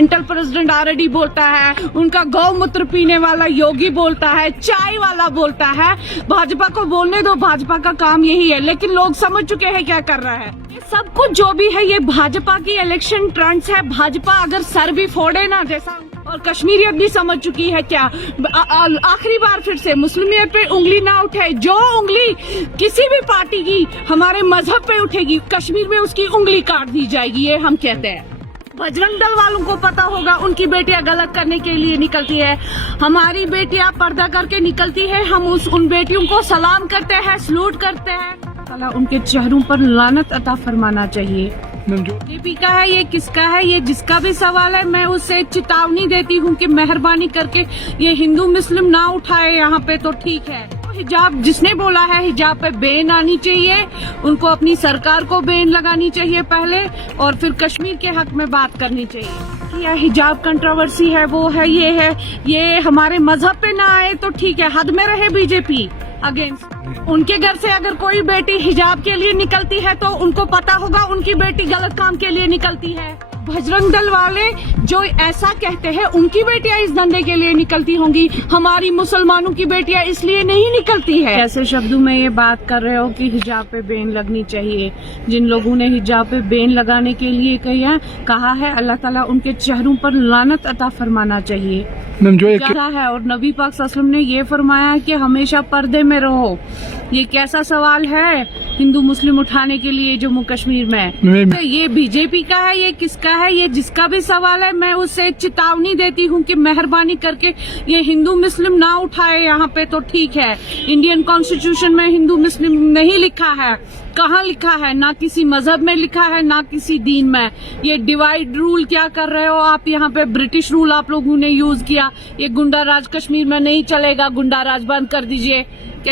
Mental president RD बोलता है, उनका गौमूत्र पीने वाला योगी बोलता है, चाय वाला बोलता है। भाजपा को बोलने दो, भाजपा का काम यही है, लेकिन लोग समझ चुके हैं क्या कर रहा है। ये सब कुछ जो भी है ये भाजपा की इलेक्शन ट्रेंड्स है। भाजपा अगर सर भी फोड़े ना जैसा, और कश्मीरियत भी समझ चुकी है क्या, आखिरी बार फिर से मुस्लिमियत पे उंगली ना उठाए। जो उंगली किसी भी पार्टी की हमारे मजहब पे उठेगी, कश्मीर में उसकी उंगली काट दी जाएगी, ये हम कहते हैं। बजरंग दल वालों को पता होगा, उनकी बेटियां गलत करने के लिए निकलती है, हमारी बेटियां पर्दा करके निकलती है। हम उन बेटियों को सलाम करते हैं, सलूट करते हैं। अल्लाह उनके चेहरों पर लानत अता फरमाना चाहिए। बीजेपी का है, ये किसका है, ये जिसका भी सवाल है, मैं उससे चेतावनी देती हूँ कि मेहरबानी करके ये हिंदू मुस्लिम ना उठाए यहाँ पे, तो ठीक है। हिजाब जिसने बोला है हिजाब पे बैन आनी चाहिए, उनको अपनी सरकार को बैन लगानी चाहिए पहले, और फिर कश्मीर के हक में बात करनी चाहिए। यह हिजाब कंट्रोवर्सी है, वो है, ये हमारे मजहब पे ना आए तो ठीक है, हद में रहे बीजेपी अगेंस्ट। उनके घर से अगर कोई बेटी हिजाब के लिए निकलती है तो उनको पता होगा उनकी बेटी गलत काम के लिए निकलती है। बजरंग दल वाले जो ऐसा कहते हैं उनकी बेटियां इस धंधे के लिए निकलती होंगी, हमारी मुसलमानों की बेटियां इसलिए नहीं निकलती है। ऐसे शब्दों में ये बात कर रहे हो कि हिजाब पे बैन लगनी चाहिए। जिन लोगों ने हिजाब पे बैन लगाने के लिए कहा है, अल्लाह ताला उनके चेहरों पर लानत अता फरमाना चाहिए है। और नबी पाक सल्लल्लाहु अलैहि वसल्लम ने ये फरमाया कि हमेशा पर्दे में रहो। ये कैसा सवाल है हिंदू मुस्लिम उठाने के लिए जम्मू कश्मीर में? तो ये बीजेपी का है, ये किसका है, ये जिसका भी सवाल है, मैं उससे चेतावनी देती हूँ कि मेहरबानी करके ये हिंदू मुस्लिम ना उठाए यहाँ पे, तो ठीक है। इंडियन कॉन्स्टिट्यूशन में हिंदू मुस्लिम नहीं लिखा है, कहाँ लिखा है? ना किसी मजहब में लिखा है, ना किसी दीन में। ये डिवाइड रूल क्या कर रहे हो आप यहाँ पे? ब्रिटिश रूल आप लोगों ने यूज किया। ये गुंडा राज कश्मीर में नहीं चलेगा, गुंडा राज बंद कर दीजिए।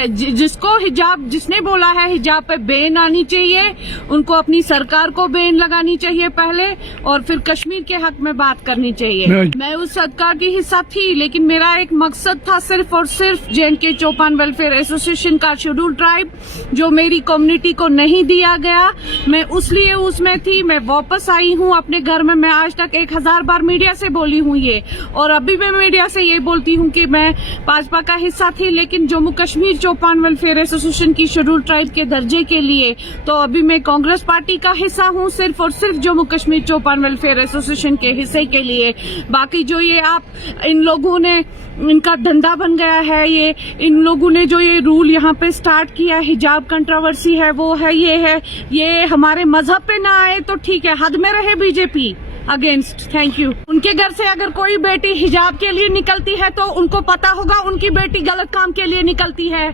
जिसको हिजाब, जिसने बोला है हिजाब पे बैन आनी चाहिए, उनको अपनी सरकार को बैन लगानी चाहिए पहले, और फिर कश्मीर के हक में बात करनी चाहिए। मैं उस सरकार की हिस्सा थी, लेकिन मेरा एक मकसद था सिर्फ और सिर्फ J&K चौपान वेलफेयर एसोसिएशन का शेड्यूल ट्राइब जो मेरी कम्युनिटी को नहीं दिया गया, मैं उसलिए उसमें थी। मैं वापस आई हूँ अपने घर में। मैं आज तक 1000 बार मीडिया से बोली हूँ ये, और अभी मैं मीडिया से ये बोलती हूँ कि मैं भाजपा का हिस्सा थी, लेकिन जम्मू कश्मीर चौपान वेलफेयर एसोसिएशन की शेड्यूल ट्राइब के दर्जे के लिए तो अभी मैं कांग्रेस पार्टी का हिस्सा हूँ, सिर्फ और सिर्फ जम्मू कश्मीर चौपान वेलफेयर एसोसिएशन के हिस्से के लिए। बाकी जो ये आप इन लोगों ने, इनका धंधा बन गया है, ये इन लोगों ने जो ये रूल यहाँ पे स्टार्ट किया, हिजाब कंट्रोवर्सी है, वो है, ये हमारे मजहब पे ना आए तो ठीक है, हद में रहे बीजेपी अगेंस्ट। Thank you. उनके घर से अगर कोई बेटी हिजाब के लिए निकलती है तो उनको पता होगा उनकी बेटी गलत काम के लिए निकलती है,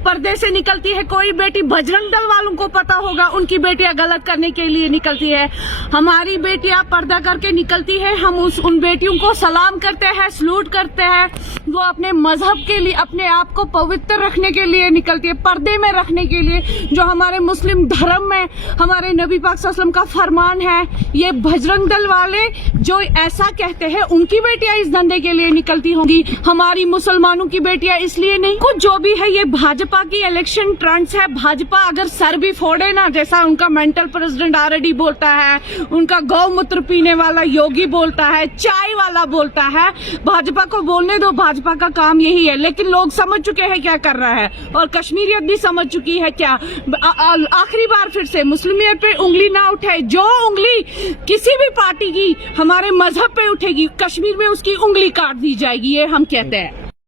पर्दे से निकलती है। कोई बेटी, बजरंग दल वालों को पता होगा उनकी बेटियां गलत करने के लिए निकलती है, हमारी बेटियां पर्दा करके निकलती है। हम उन बेटियों को सलाम करते हैं, सलूट करते हैं। वो अपने मजहब के लिए, अपने आप को पवित्र रखने के लिए निकलती है, पर्दे में रखने के लिए, जो हमारे मुस्लिम धर्म में हमारे नबी पाक सल्लल्लाहु अलैहि वसल्लम का फरमान है। ये बजरंग दल वाले जो ऐसा कहते हैं उनकी बेटियां इस धंधे के लिए निकलती होंगी, हमारी मुसलमानों की बेटियां इसलिए नहीं। कुछ जो भी है ये भाजपा की इलेक्शन ट्रेंड्स है। भाजपा अगर सर भी फोड़े ना, जैसा उनका मेंटल प्रेसिडेंट आरडी बोलता है, उनका गौमूत्र पीने वाला योगी बोलता है, चाय वाला बोलता है, भाजपा को बोलने दो, भाजपा का काम यही है, लेकिन लोग समझ चुके हैं क्या कर रहा है, और कश्मीरियत भी समझ चुकी है क्या। आखिरी बार फिर से मुस्लिमियत पे उंगली ना उठाए। जो उंगली किसी भी पार्टी की हमारे मजहब पे उठेगी, कश्मीर में उसकी उंगली काट दी जाएगी, ये हम कहते हैं।